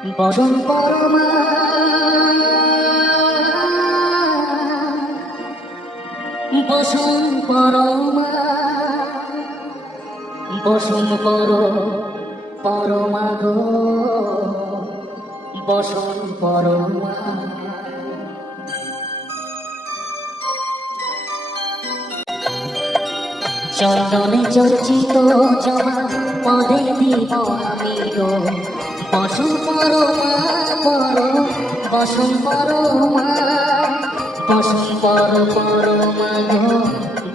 বসন পরমা বসন পরমা বসন পর পরমা গো বসন পরমা চন্দনে চর্চিত জমা পদে দিব আমি গো বসন পরমা পর বসন পরমা বসন পর পরমা গো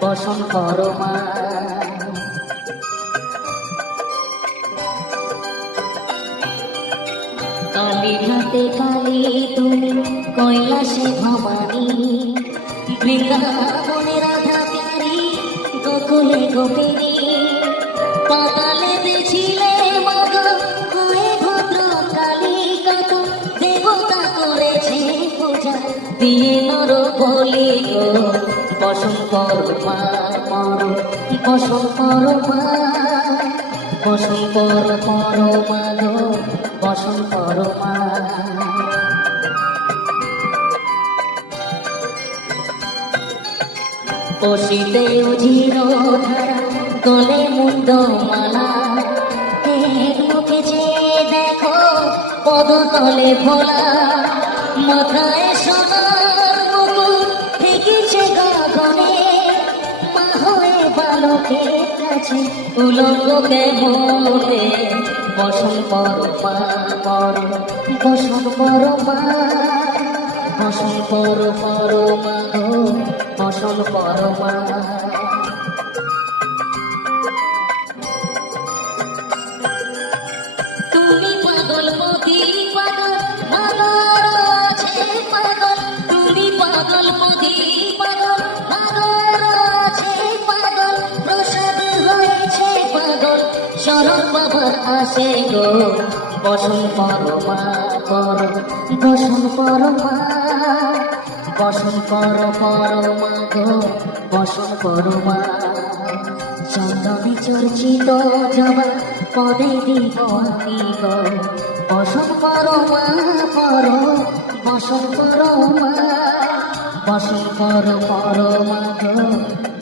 বসন পরমা কালীঘাটে কালী তুমি কৈলাসে ভবানী বৃন্দাবনে রাধা প্যারি গোকুলে গোপিনী পাতালে ছিলে মগ হয়ে ভদ্র কালী কত দেবতা করেছে পূজা দিয়ে নর বলি গো বসন পরমা পর বসন পরমা বসন পর পরমা গো বসন পরমা বসিতে উজির ধারা গলে মুন্ড মালা মুখে যে দেখো পদতলে ভোলা মাথায় সোনার মুকুট থেকেছে গগনে মা হয়ে বালকের কাছে উলঙ্গকে বলে বসন পরমা পর বসন পরমা বসন পর পরমা গো বসন পরমা তুমি পাগল মতি পাগল ভাগর আছে পাগল তুমি পাগল মতি পাগল ভাগর আছে পাগল প্রসাদ হয়েছে পাগল শরৎ বাবার আসে গো বসন পরমা পর বসন পরমা বসন পর পরমা গো বসন পরমা চন্দনে চর্চিত জবা পদে দিব আমি গো বসন পরমা পর বসন পরমা বসন পর পরমা গো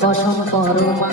বসন পরমা